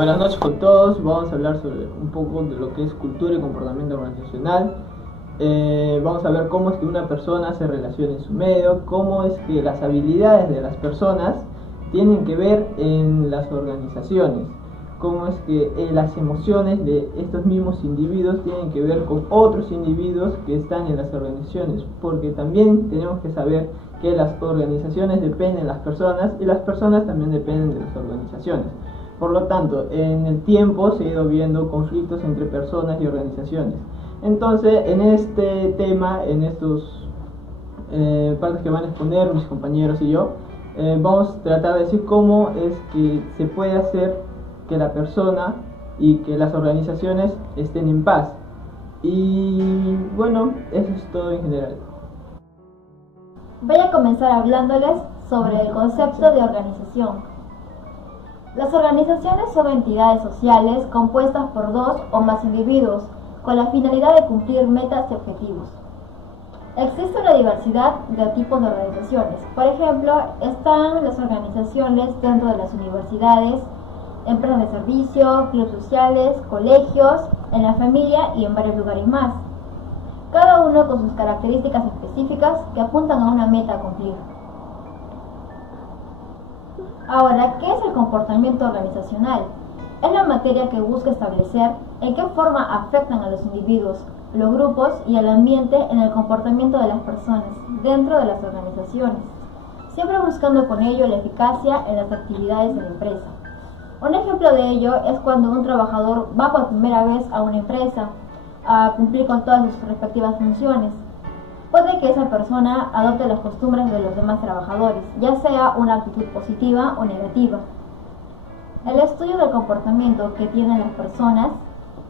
Buenas noches con todos. Vamos a hablar sobre un poco de lo que es cultura y comportamiento organizacional. Vamos a ver cómo es que una persona se relaciona en su medio, cómo es que las habilidades de las personas tienen que ver en las organizaciones, cómo es que las emociones de estos mismos individuos tienen que ver con otros individuos que están en las organizaciones, porque también tenemos que saber que las organizaciones dependen de las personas y las personas también dependen de las organizaciones. Por lo tanto, en el tiempo se ha ido viendo conflictos entre personas y organizaciones. Entonces, en este tema, en estos partes que van a exponer mis compañeros y yo, vamos a tratar de decir cómo es que se puede hacer que la persona y que las organizaciones estén en paz. Y bueno, eso es todo en general. Voy a comenzar hablándoles sobre el concepto de organización. Las organizaciones son entidades sociales compuestas por dos o más individuos con la finalidad de cumplir metas y objetivos. Existe una diversidad de tipos de organizaciones. Por ejemplo, están las organizaciones dentro de las universidades, empresas de servicio, clubes sociales, colegios, en la familia y en varios lugares más. Cada uno con sus características específicas que apuntan a una meta a cumplir. Ahora, ¿qué es el comportamiento organizacional? Es la materia que busca establecer en qué forma afectan a los individuos, los grupos y el ambiente en el comportamiento de las personas dentro de las organizaciones, siempre buscando con ello la eficacia en las actividades de la empresa. Un ejemplo de ello es cuando un trabajador va por primera vez a una empresa a cumplir con todas sus respectivas funciones. Puede que esa persona adopte las costumbres de los demás trabajadores, ya sea una actitud positiva o negativa. El estudio del comportamiento que tienen las personas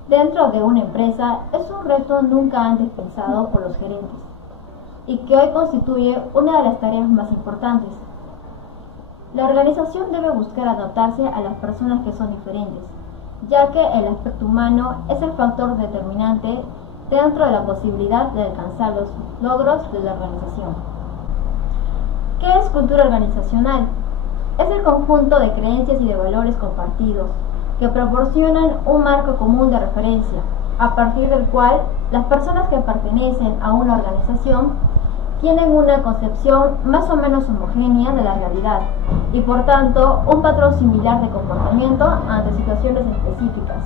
dentro de una empresa es un reto nunca antes pensado por los gerentes y que hoy constituye una de las tareas más importantes. La organización debe buscar adaptarse a las personas que son diferentes, ya que el aspecto humano es el factor determinante dentro de la posibilidad de alcanzar los logros de la organización. ¿Qué es cultura organizacional? Es el conjunto de creencias y de valores compartidos que proporcionan un marco común de referencia, a partir del cual las personas que pertenecen a una organización tienen una concepción más o menos homogénea de la realidad y por tanto un patrón similar de comportamiento ante situaciones específicas.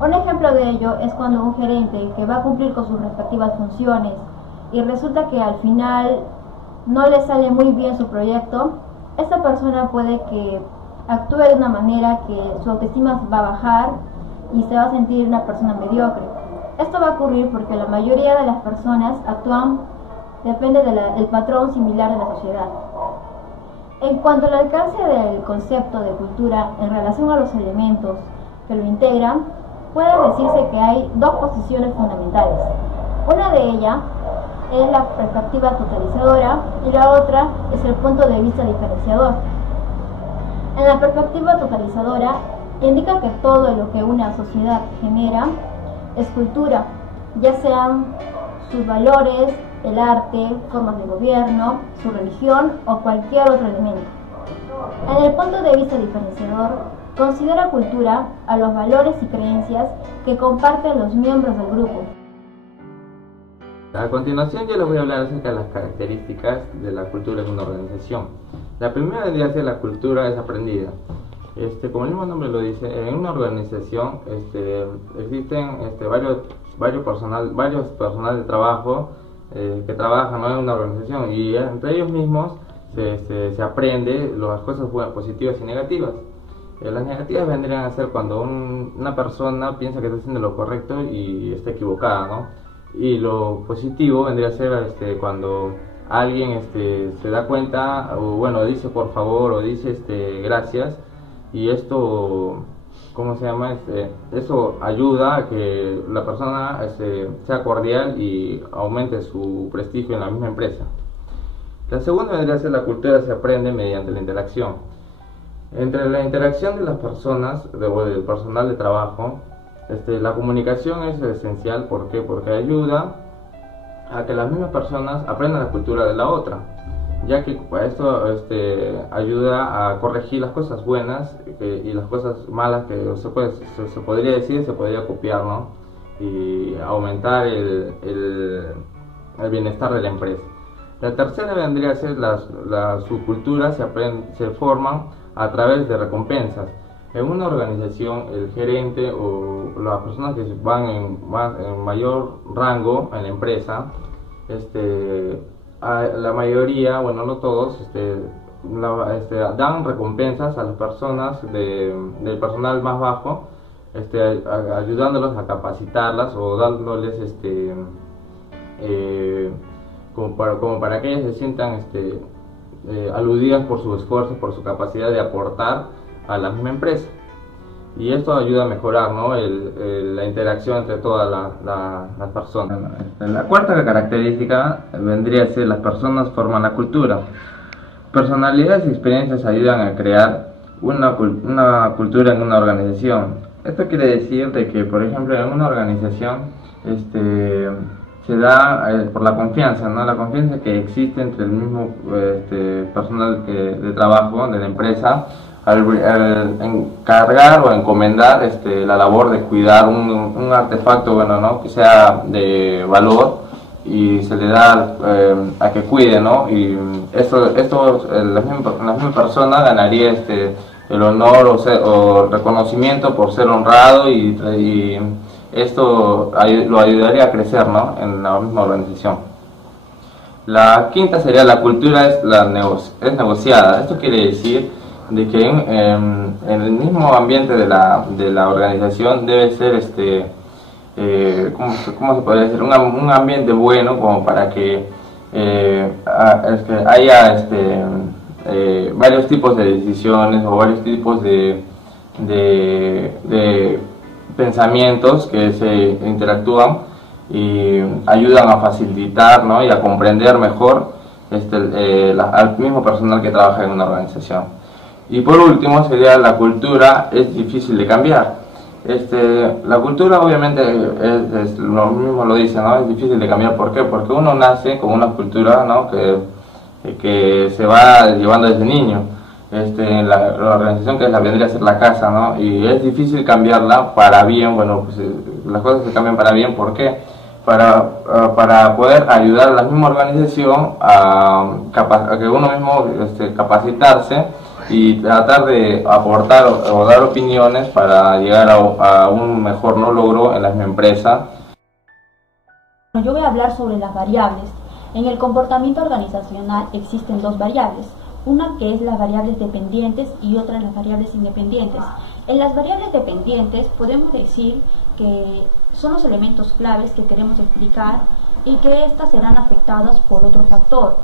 Un ejemplo de ello es cuando un gerente que va a cumplir con sus respectivas funciones y resulta que al final no le sale muy bien su proyecto, esta persona puede que actúe de una manera que su autoestima va a bajar y se va a sentir una persona mediocre. Esto va a ocurrir porque la mayoría de las personas actúan depende del patrón similar de la sociedad. En cuanto al alcance del concepto de cultura en relación a los elementos que lo integran, puede decirse que hay dos posiciones fundamentales. Una de ellas es la perspectiva totalizadora y la otra es el punto de vista diferenciador. En la perspectiva totalizadora indica que todo lo que una sociedad genera es cultura, ya sean sus valores, el arte, formas de gobierno, su religión o cualquier otro elemento. En el punto de vista diferenciador, considera cultura a los valores y creencias que comparten los miembros del grupo. A continuación yo les voy a hablar acerca de las características de la cultura en una organización. La primera vendría a ser la cultura es aprendida. Como el mismo nombre lo dice, en una organización existen varios personal de trabajo que trabajan, ¿no?, en una organización, y entre ellos mismos se aprende las cosas positivas y negativas. Las negativas vendrían a ser cuando una persona piensa que está haciendo lo correcto y está equivocada, ¿no? Y lo positivo vendría a ser cuando alguien se da cuenta, o bueno, dice por favor o dice gracias, y esto, ¿cómo se llama? Eso ayuda a que la persona sea cordial y aumente su prestigio en la misma empresa. La segunda vendría a ser la cultura se aprende mediante la interacción. Entre la interacción de las personas, del personal de trabajo, la comunicación es esencial. ¿Por qué? Porque ayuda a que las mismas personas aprendan la cultura de la otra. ya que esto ayuda a corregir las cosas buenas y las cosas malas que se podría decir, se podría copiar, ¿no? Y aumentar el bienestar de la empresa. La tercera vendría a ser las subculturas se forman a través de recompensas. En una organización, el gerente o las personas que van en mayor rango en la empresa, la mayoría, bueno, no todos, dan recompensas a las personas del personal más bajo, ayudándolos a capacitarlas o dándoles como para que ellas se sientan aludidas por su esfuerzo, por su capacidad de aportar a la misma empresa. Y esto ayuda a mejorar, ¿no? la interacción entre todas las personas. La cuarta característica vendría a ser: las personas forman la cultura. Personalidades y experiencias ayudan a crear una cultura en una organización. Esto quiere decir de que, por ejemplo, en una organización se da por la confianza, ¿no? La confianza que existe entre el mismo personal de trabajo de la empresa al encargar o encomendar la labor de cuidar un artefacto, bueno, ¿no? Que sea de valor, y se le da a que cuide, ¿no? Y la misma persona ganaría el honor o el reconocimiento por ser honrado, y esto lo ayudaría a crecer, ¿no? En la misma organización. La quinta sería: la cultura es negociada. Esto quiere decir de que en el mismo ambiente de la organización debe ser ¿cómo se podría decir? Un ambiente bueno, como para que haya varios tipos de decisiones o varios tipos de pensamientos que se interactúan y ayudan a facilitar, ¿no? Y a comprender mejor al mismo personal que trabaja en una organización. Y por último sería: la cultura es difícil de cambiar. La cultura, obviamente, lo mismo lo dice, ¿no? Es difícil de cambiar. ¿Por qué? Porque uno nace con una cultura, ¿no? que se va llevando desde niño. La organización que vendría a ser la casa, ¿no? Y es difícil cambiarla para bien. Bueno, pues las cosas se cambian para bien. ¿Por qué? Para poder ayudar a la misma organización a que uno mismo capacitarse y tratar de aportar o dar opiniones para llegar a un mejor, ¿no? logro en la misma empresa. Yo voy a hablar sobre las variables. En el comportamiento organizacional existen dos variables: una que es las variables dependientes y otra las variables independientes. En las variables dependientes podemos decir que son los elementos claves que queremos explicar y que éstas serán afectadas por otro factor.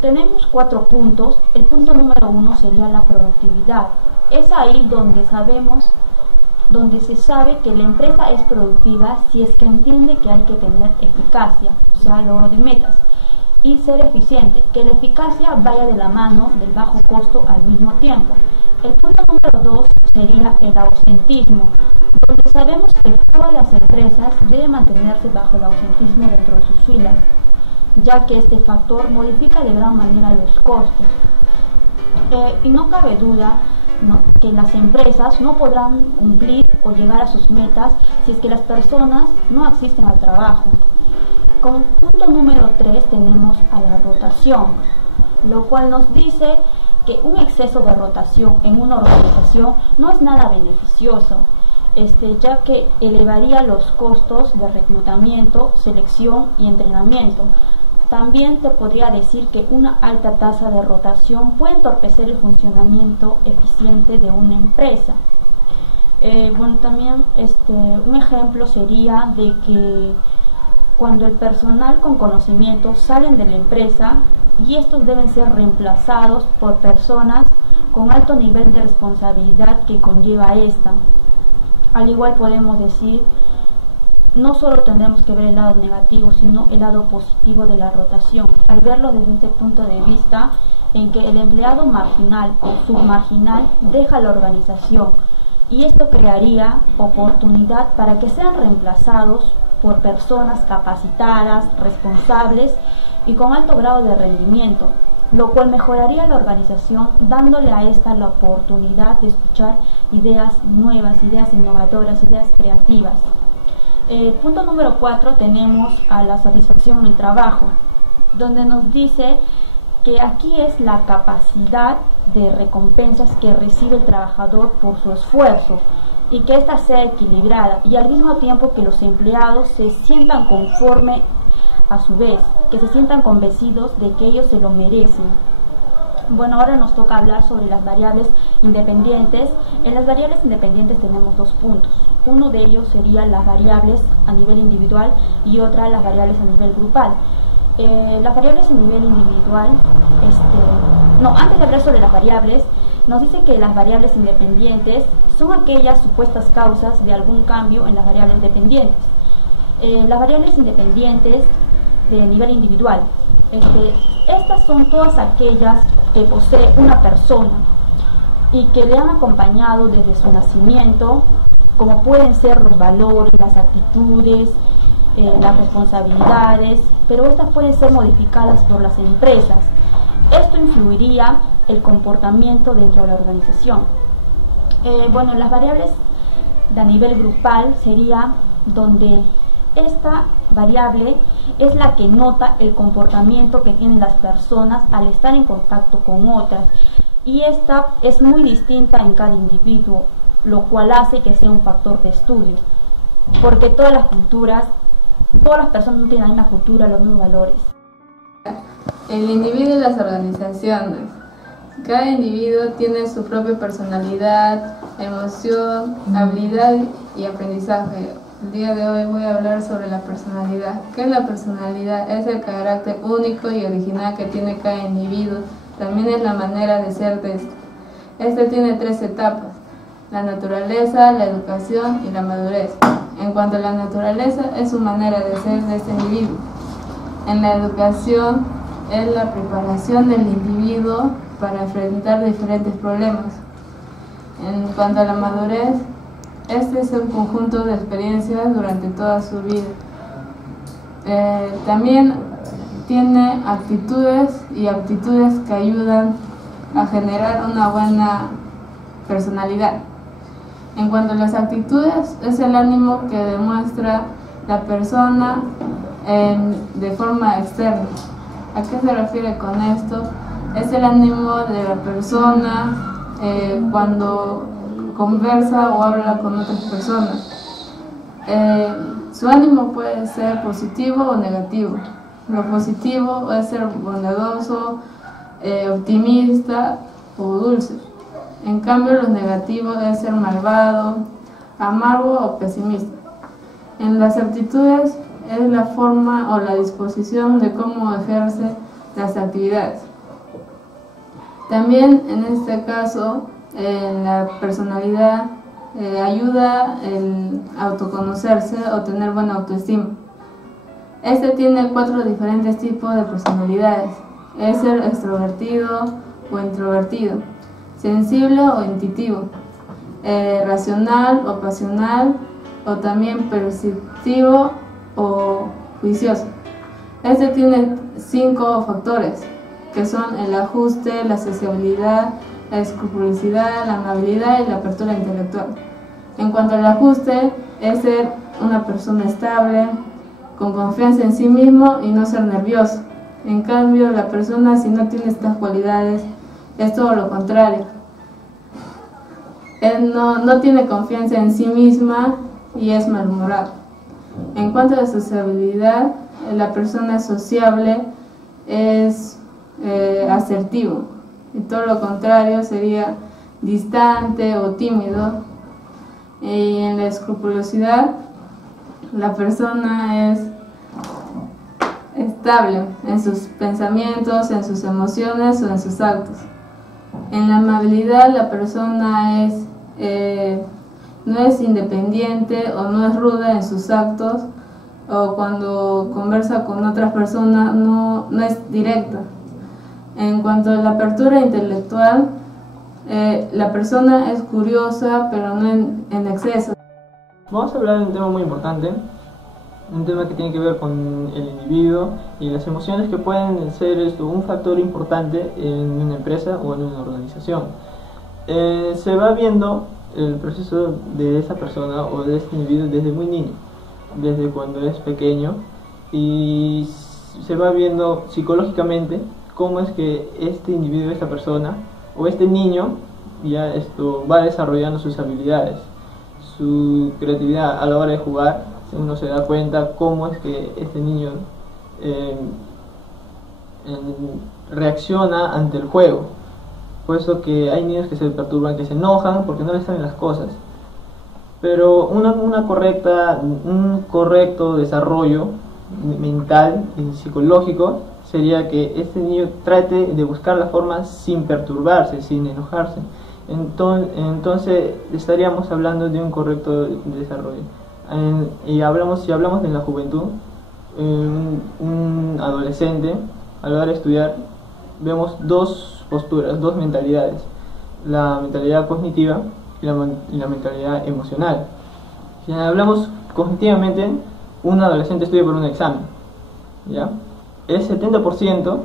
Tenemos 4 puntos. El punto número 1 sería la productividad. Es ahí donde se sabe que la empresa es productiva si es que entiende que hay que tener eficacia, o sea, logro de metas, y ser eficiente, que la eficacia vaya de la mano del bajo costo al mismo tiempo. El punto número 2 sería el ausentismo, donde sabemos que todas las empresas deben mantenerse bajo el ausentismo dentro de sus filas, ya que este factor modifica de gran manera los costos. Y no cabe duda que las empresas no podrán cumplir o llegar a sus metas si es que las personas no asisten al trabajo. Como punto número 3 tenemos a la rotación, lo cual nos dice que un exceso de rotación en una organización no es nada beneficioso, ya que elevaría los costos de reclutamiento, selección y entrenamiento. También te podría decir que una alta tasa de rotación puede entorpecer el funcionamiento eficiente de una empresa. Bueno, también un ejemplo sería de que cuando el personal con conocimiento salen de la empresa y estos deben ser reemplazados por personas con alto nivel de responsabilidad que conlleva esta. Al igual podemos decir, no solo tendremos que ver el lado negativo, sino el lado positivo de la rotación, al verlo desde este punto de vista en que el empleado marginal o submarginal deja la organización, y esto crearía oportunidad para que sean reemplazados por personas capacitadas, responsables y con alto grado de rendimiento, lo cual mejoraría la organización dándole a esta la oportunidad de escuchar ideas nuevas, ideas innovadoras, ideas creativas. Punto número 4 tenemos a la satisfacción en el trabajo, donde nos dice que aquí es la capacidad de recompensas que recibe el trabajador por su esfuerzo y que ésta sea equilibrada y al mismo tiempo que los empleados se sientan conforme a su vez, que se sientan convencidos de que ellos se lo merecen. Bueno, ahora nos toca hablar sobre las variables independientes. En las variables independientes tenemos 2 puntos. Uno de ellos sería las variables a nivel individual y otra las variables a nivel grupal. Las variables a nivel individual, antes de hablar sobre las variables, nos dice que las variables independientes son aquellas supuestas causas de algún cambio en las variables dependientes. Las variables independientes de nivel individual, estas son todas aquellas que posee una persona y que le han acompañado desde su nacimiento, como pueden ser los valores, las actitudes, las responsabilidades, pero estas pueden ser modificadas por las empresas. Esto influiría el comportamiento dentro de la organización. Las variables de a nivel grupal sería donde esta variable es la que nota el comportamiento que tienen las personas al estar en contacto con otras, y esta es muy distinta en cada individuo, lo cual hace que sea un factor de estudio, porque todas las personas no tienen la misma cultura, los mismos valores. El individuo y las organizaciones. Cada individuo tiene su propia personalidad, emoción, habilidad y aprendizaje. El día de hoy voy a hablar sobre la personalidad. ¿Qué es la personalidad? Es el carácter único y original que tiene cada individuo. También es la manera de ser de este. Este tiene 3 etapas: la naturaleza, la educación y la madurez. En cuanto a la naturaleza, es su manera de ser de este individuo. En la educación es la preparación del individuo para enfrentar diferentes problemas. En cuanto a la madurez, este es un conjunto de experiencias durante toda su vida. También tiene actitudes y aptitudes que ayudan a generar una buena personalidad. En cuanto a las actitudes, es el ánimo que demuestra la persona de forma externa. ¿A qué se refiere con esto? Es el ánimo de la persona cuando conversa o habla con otras personas. Su ánimo puede ser positivo o negativo. Lo positivo es ser bondadoso, optimista o dulce. En cambio, lo negativo es ser malvado, amargo o pesimista. En las aptitudes es la forma o la disposición de cómo ejerce las actividades. También en este caso, la personalidad ayuda el autoconocerse o tener buena autoestima. Este tiene 4 diferentes tipos de personalidades: es ser extrovertido o introvertido, sensible o intuitivo, racional o pasional, o también perceptivo o juicioso. Este tiene 5 factores, que son el ajuste, la sociabilidad, la escrupulosidad, la amabilidad y la apertura intelectual. En cuanto al ajuste, es ser una persona estable, con confianza en sí mismo y no ser nervioso. En cambio, la persona, si no tiene estas cualidades, es todo lo contrario. Él no tiene confianza en sí misma y es malhumorado. En cuanto a la sociabilidad, la persona sociable es asertivo, y todo lo contrario sería distante o tímido. Y en la escrupulosidad, la persona es estable en sus pensamientos, en sus emociones o en sus actos. En la amabilidad, la persona no es independiente o no es ruda en sus actos, o cuando conversa con otras personas no es directa. En cuanto a la apertura intelectual, la persona es curiosa, pero no en exceso. Vamos a hablar de un tema muy importante, un tema que tiene que ver con el individuo y las emociones que pueden ser un factor importante en una empresa o en una organización. Se va viendo el proceso de esa persona o de este individuo desde muy niño, desde cuando es pequeño, y se va viendo psicológicamente cómo es que este individuo, esta persona o este niño ya va desarrollando sus habilidades, su creatividad a la hora de jugar. Uno se da cuenta cómo es que este niño reacciona ante el juego, puesto que hay niños que se perturban, que se enojan porque no les salen las cosas, pero un correcto desarrollo mental y psicológico sería que este niño trate de buscar la forma sin perturbarse, sin enojarse. Entonces estaríamos hablando de un correcto desarrollo. Si hablamos de la juventud, un adolescente a la hora de estudiar vemos dos posturas, dos mentalidades: la mentalidad cognitiva y la mentalidad emocional. Si hablamos cognitivamente, un adolescente estudia por un examen, ¿ya? Es 70%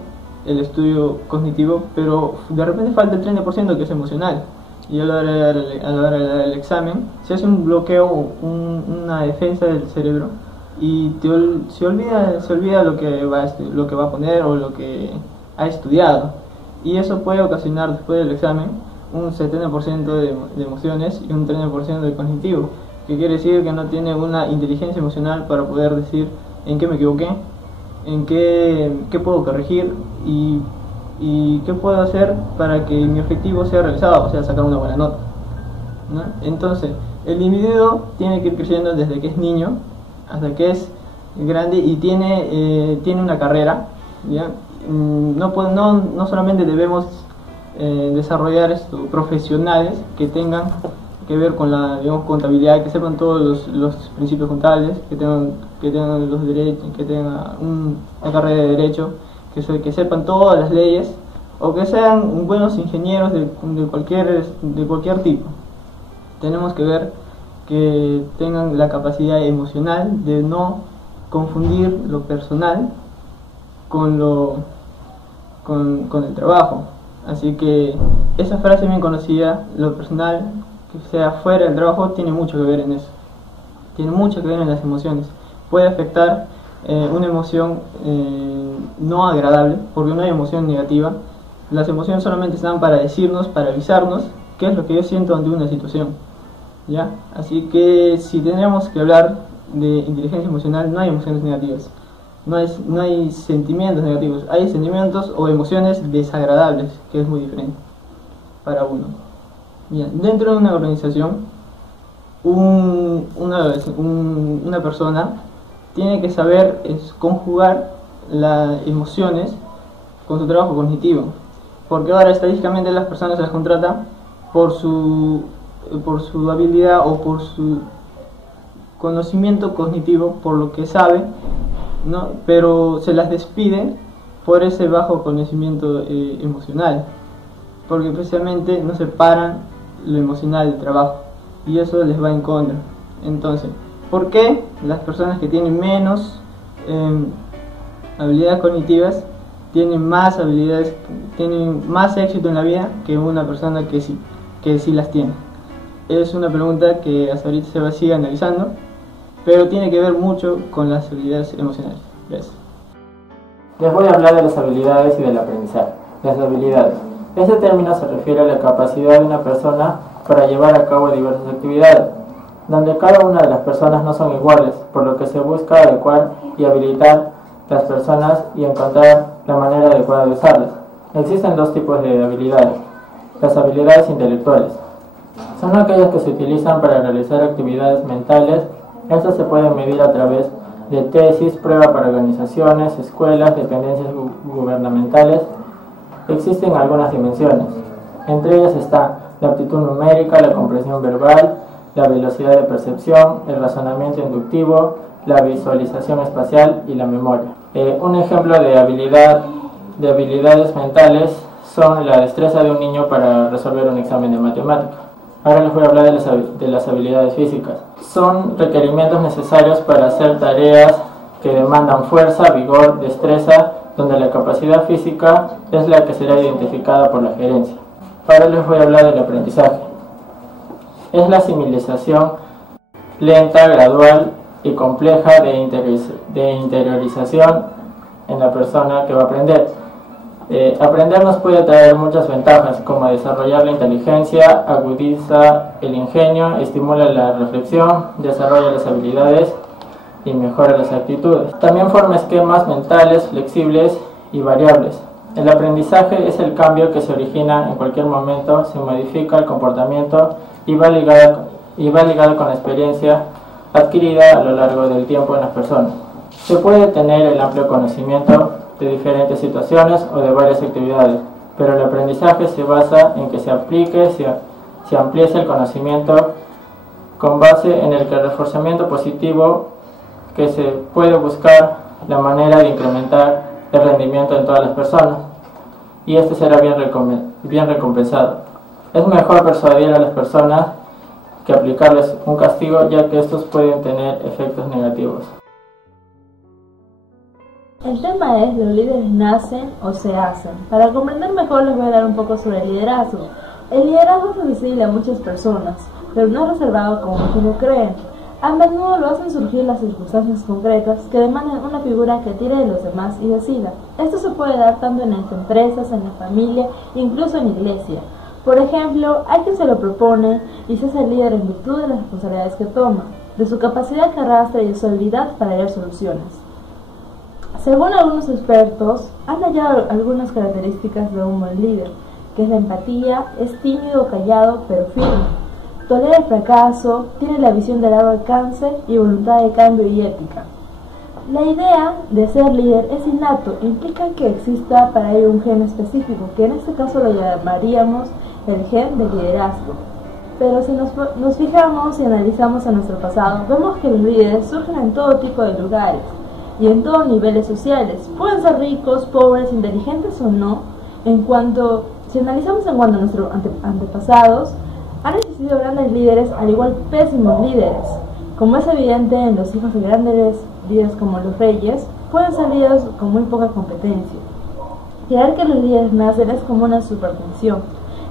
el estudio cognitivo, pero de repente falta el 30% que es emocional. Y a la hora de dar el examen se hace un bloqueo, una defensa del cerebro, y se olvida lo que va a poner o lo que ha estudiado, y eso puede ocasionar después del examen un 70% de emociones y un 30% de cognitivo, que quiere decir que no tiene una inteligencia emocional para poder decir en qué me equivoqué, en qué puedo corregir y qué puedo hacer para que mi objetivo sea realizado, o sea, sacar una buena nota, ¿no? Entonces, el individuo tiene que ir creciendo desde que es niño hasta que es grande y tiene una carrera, ¿ya? No solamente debemos desarrollar profesionales que tengan que ver con la, digamos, contabilidad, que sepan todos los principios contables, que tengan los derechos, que tengan una carrera de derecho, que sepan todas las leyes, o que sean buenos ingenieros de cualquier tipo. Tenemos que ver que tengan la capacidad emocional de no confundir lo personal con el trabajo. Así que esa frase bien conocida, lo personal que sea fuera del trabajo, tiene mucho que ver en eso. Tiene mucho que ver en las emociones. Puede afectar una emoción no agradable, porque no hay emoción negativa. Las emociones solamente están para decirnos, para avisarnos qué es lo que yo siento ante una situación, ¿ya? Así que si tendríamos que hablar de inteligencia emocional, no hay emociones negativas, no hay sentimientos negativos, hay sentimientos o emociones desagradables, que es muy diferente para uno. Bien, dentro de una organización, una persona tiene que saber conjugar las emociones con su trabajo cognitivo, porque ahora estadísticamente las personas se las contratan por su habilidad o por su conocimiento cognitivo, por lo que sabe, ¿no? Pero se las despide por ese bajo conocimiento emocional, porque precisamente no separan lo emocional del trabajo, y eso les va en contra. Entonces, ¿por qué las personas que tienen menos habilidades cognitivas tienen más habilidades, tienen más éxito en la vida que una persona que sí las tiene? Es una pregunta que hasta ahorita se va a seguir analizando, pero tiene que ver mucho con las habilidades emocionales. Gracias. Les voy a hablar de las habilidades y del aprendizaje. Las habilidades. Este término se refiere a la capacidad de una persona para llevar a cabo diversas actividades, donde cada una de las personas no son iguales, por lo que se busca adecuar y habilitar las personas y encontrar la manera adecuada de usarlas. Existen dos tipos de habilidades. Las habilidades intelectuales son aquellas que se utilizan para realizar actividades mentales. Estas se pueden medir a través de tesis, prueba para organizaciones, escuelas, dependencias gubernamentales. Existen algunas dimensiones. Entre ellas está la aptitud numérica, la comprensión verbal, la velocidad de percepción, el razonamiento inductivo, la visualización espacial y la memoria. Un ejemplo de habilidades mentales son la destreza de un niño para resolver un examen de matemática. Ahora les voy a hablar de las habilidades físicas. Son requerimientos necesarios para hacer tareas que demandan fuerza, vigor, destreza, donde la capacidad física es la que será identificada por la gerencia. Ahora les voy a hablar del aprendizaje. Es la asimilización lenta, gradual y compleja de interiorización en la persona que va a aprender. Aprender nos puede traer muchas ventajas, como desarrollar la inteligencia, agudiza el ingenio, estimula la reflexión, desarrolla las habilidades y mejora las actitudes. También forma esquemas mentales flexibles y variables. El aprendizaje es el cambio que se origina en cualquier momento, se modifica el comportamiento y va ligado con la experiencia adquirida a lo largo del tiempo en las personas. Se puede tener el amplio conocimiento de diferentes situaciones o de varias actividades, pero el aprendizaje se basa en que se aplique, se amplíe el conocimiento con base en el reforzamiento positivo que se puede buscar la manera de incrementar el rendimiento en todas las personas, y este será bien recompensado. Es mejor persuadir a las personas que aplicarles un castigo, ya que estos pueden tener efectos negativos. El tema es: ¿los líderes nacen o se hacen? Para comprender mejor les voy a dar un poco sobre el liderazgo. El liderazgo es accesible a muchas personas, pero no es reservado como muchos lo creen. A menudo lo hacen surgir las circunstancias concretas que demandan una figura que tire de los demás y decida. Esto se puede dar tanto en las empresas, en la familia, incluso en la iglesia. Por ejemplo, hay quien se lo propone y se hace líder en virtud de las responsabilidades que toma, de su capacidad que arrastra y de su habilidad para hallar soluciones. Según algunos expertos, han hallado algunas características de un buen líder, que es la empatía, es tímido o callado pero firme, tolera el fracaso, tiene la visión de largo alcance y voluntad de cambio y ética. La idea de ser líder es innato, implica que exista para ello un gen específico, que en este caso lo llamaríamos el gen del liderazgo. Pero si nos fijamos y analizamos en nuestro pasado, vemos que los líderes surgen en todo tipo de lugares y en todos niveles sociales. Pueden ser ricos, pobres, inteligentes o no. Si analizamos en cuanto a nuestros antepasados, han existido grandes líderes, al igual pésimos líderes. Como es evidente en los hijos de grandes líderes como los reyes, pueden ser líderes con muy poca competencia. Creer que los líderes nacen es como una superstición.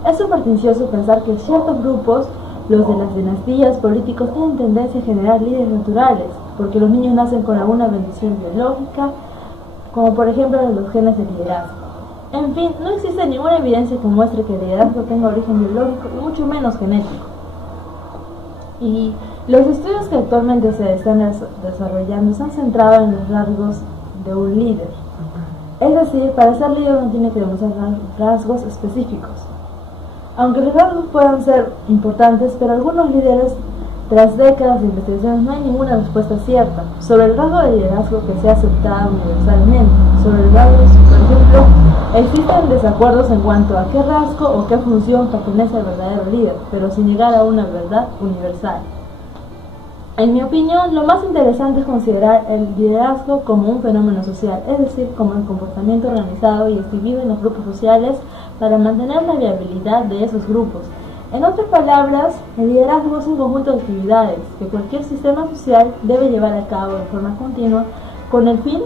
Es supersticioso pensar que ciertos grupos, los de las dinastías políticos, tienen tendencia a generar líderes naturales, porque los niños nacen con alguna bendición biológica, como por ejemplo los genes de liderazgo. En fin, no existe ninguna evidencia que muestre que el liderazgo tenga origen biológico y mucho menos genético. Y los estudios que actualmente se están desarrollando se han centrado en los rasgos de un líder. Es decir, para ser líder uno tiene que demostrar rasgos específicos. Aunque los rasgos puedan ser importantes, pero algunos líderes, tras décadas de investigaciones, no hay ninguna respuesta cierta sobre el rasgo de liderazgo que sea aceptado universalmente. Sobre el rasgo, por ejemplo, existen desacuerdos en cuanto a qué rasgo o qué función pertenece al verdadero líder, pero sin llegar a una verdad universal. En mi opinión, lo más interesante es considerar el liderazgo como un fenómeno social, es decir, como el comportamiento organizado y exhibido en los grupos sociales para mantener la viabilidad de esos grupos. En otras palabras, el liderazgo es un conjunto de actividades que cualquier sistema social debe llevar a cabo de forma continua con el fin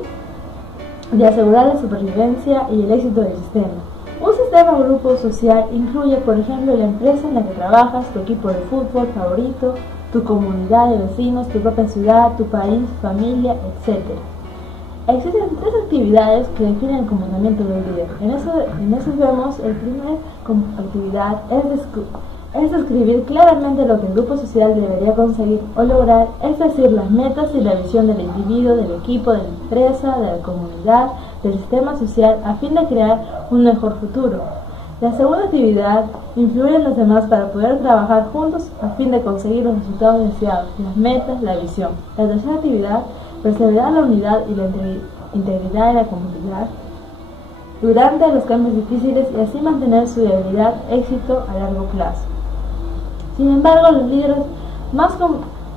de asegurar la supervivencia y el éxito del sistema. Un sistema o grupo social incluye, por ejemplo, la empresa en la que trabajas, tu equipo de fútbol favorito, tu comunidad de vecinos, tu propia ciudad, tu país, familia, etc. Existen tres actividades que definen el comportamiento del líder. En eso vemos, la primera actividad es describir claramente lo que el grupo social debería conseguir o lograr, es decir, las metas y la visión del individuo, del equipo, de la empresa, de la comunidad, del sistema social, a fin de crear un mejor futuro. La segunda actividad, influir en los demás para poder trabajar juntos a fin de conseguir los resultados deseados, las metas, la visión. La tercera actividad, perseverar la unidad y la integridad de la comunidad durante los cambios difíciles y así mantener su viabilidad, éxito a largo plazo. Sin embargo, los líderes más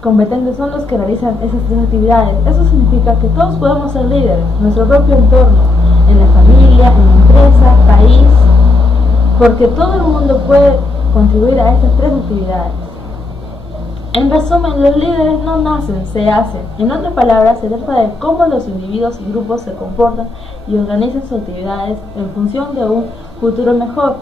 competentes son los que realizan esas tres actividades. Eso significa que todos podemos ser líderes, en nuestro propio entorno, en la familia, en la empresa, país, porque todo el mundo puede contribuir a estas tres actividades. En resumen, los líderes no nacen, se hacen. En otras palabras, se trata de cómo los individuos y grupos se comportan y organizan sus actividades en función de un futuro mejor,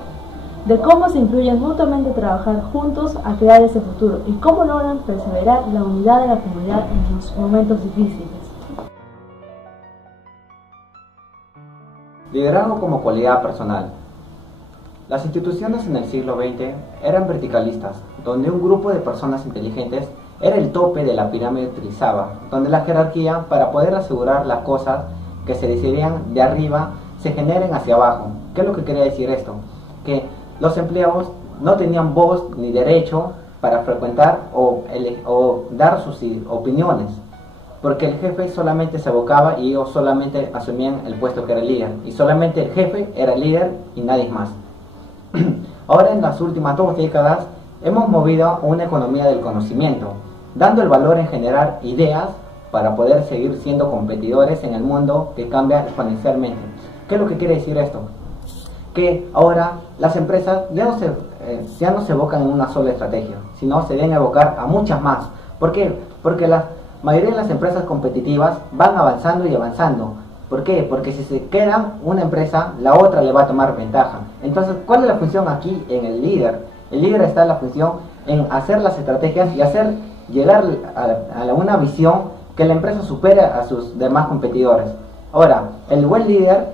de cómo se incluyen mutuamente a trabajar juntos a crear ese futuro y cómo logran perseverar la unidad de la comunidad en los momentos difíciles. Liderazgo como cualidad personal. Las instituciones en el siglo XX eran verticalistas, donde un grupo de personas inteligentes era el tope de la pirámide utilizada, donde la jerarquía, para poder asegurar las cosas que se decidían de arriba, se generen hacia abajo. ¿Qué es lo que quería decir esto? Que los empleados no tenían voz ni derecho para frecuentar o dar sus opiniones, porque el jefe solamente se abocaba y ellos solamente asumían el puesto que era el líder, y solamente el jefe era el líder y nadie más. Ahora, en las últimas 2 décadas hemos movido a una economía del conocimiento, dando el valor en generar ideas para poder seguir siendo competidores en el mundo que cambia exponencialmente. ¿Qué es lo que quiere decir esto? Que ahora las empresas ya no se evocan en una sola estrategia, sino se deben evocar a muchas más. ¿Por qué? Porque la mayoría de las empresas competitivas van avanzando y avanzando. ¿Por qué? Porque si se queda una empresa, la otra le va a tomar ventaja. Entonces, ¿cuál es la función aquí en el líder? El líder está en la función en hacer las estrategias y hacer llegar a una visión que la empresa supere a sus demás competidores. Ahora, el buen líder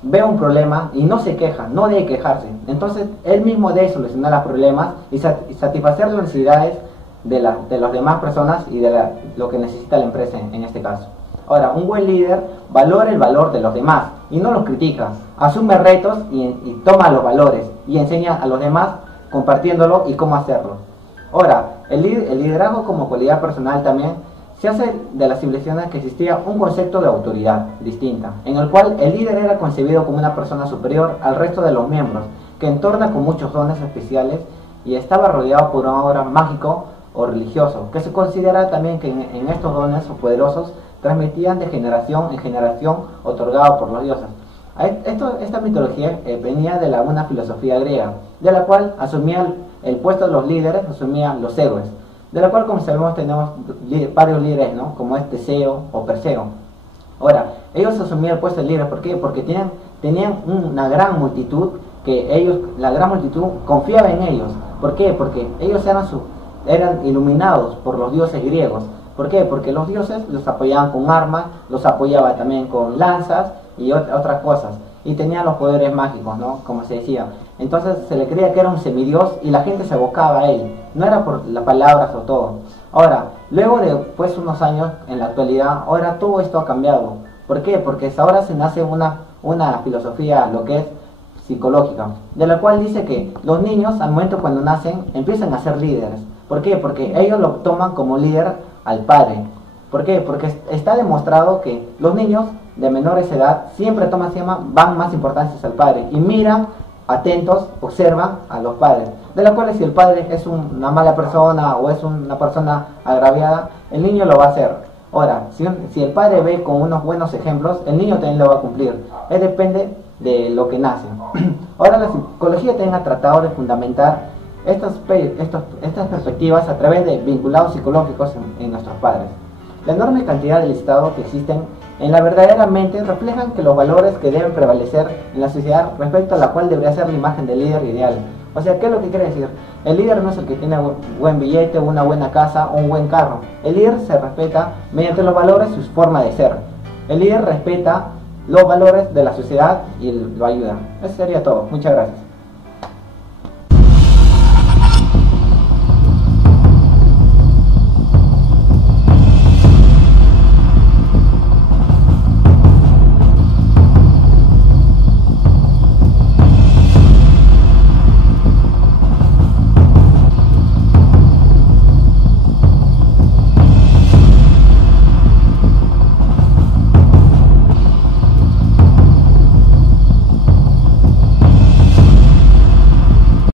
ve un problema y no se queja, no debe quejarse. Entonces, él mismo debe solucionar los problemas y satisfacer las necesidades de las demás personas y de lo que necesita la empresa en este caso. Ahora, un buen líder valora el valor de los demás y no los critica, asume retos y toma los valores y enseña a los demás compartiéndolo y cómo hacerlo. Ahora, el liderazgo como cualidad personal también se hace de las civilizaciones que existía un concepto de autoridad distinta, en el cual el líder era concebido como una persona superior al resto de los miembros, que entorna con muchos dones especiales y estaba rodeado por un aura mágico o religioso, que se considera también que en estos dones o poderosos transmitían de generación en generación otorgado por los dioses. Esta mitología venía de una filosofía griega, de la cual asumían el puesto de los líderes, asumían los héroes, de la cual, como sabemos, tenemos varios líderes, ¿no? Como es Teseo o Perseo. Ahora, ellos asumían el puesto de líderes, ¿por qué? Porque tenían una gran multitud, la gran multitud confiaba en ellos. ¿Por qué? Porque ellos eran iluminados por los dioses griegos. ¿Por qué? Porque los dioses los apoyaban con armas, los apoyaban también con lanzas y otras cosas. Y tenían los poderes mágicos, ¿no? Como se decía. Entonces se le creía que era un semidios y la gente se abocaba a él. No era por las palabras o todo. Ahora, luego de unos años, en la actualidad, ahora todo esto ha cambiado. ¿Por qué? Porque ahora se nace una filosofía, lo que es psicológica, de la cual dice que los niños, al momento cuando nacen, empiezan a ser líderes. ¿Por qué? Porque ellos lo toman como líder al padre. ¿Por qué? Porque está demostrado que los niños de menores edad siempre van más importancia al padre y miran, atentos, observan a los padres, de los cuales si el padre es una mala persona o es una persona agraviada, el niño lo va a hacer. Ahora, si el padre ve con unos buenos ejemplos, el niño también lo va a cumplir. Depende de lo que nace. Ahora, la psicología también ha tratado de fundamentar estas perspectivas a través de vinculados psicológicos en nuestros padres. La enorme cantidad de listados que existen en la verdadera mente reflejan que los valores que deben prevalecer en la sociedad respecto a la cual debería ser la imagen del líder ideal. O sea, ¿qué es lo que quiere decir? El líder no es el que tiene un buen billete, una buena casa o un buen carro. El líder se respeta mediante los valores y su forma de ser. El líder respeta los valores de la sociedad y lo ayuda. Eso sería todo. Muchas gracias.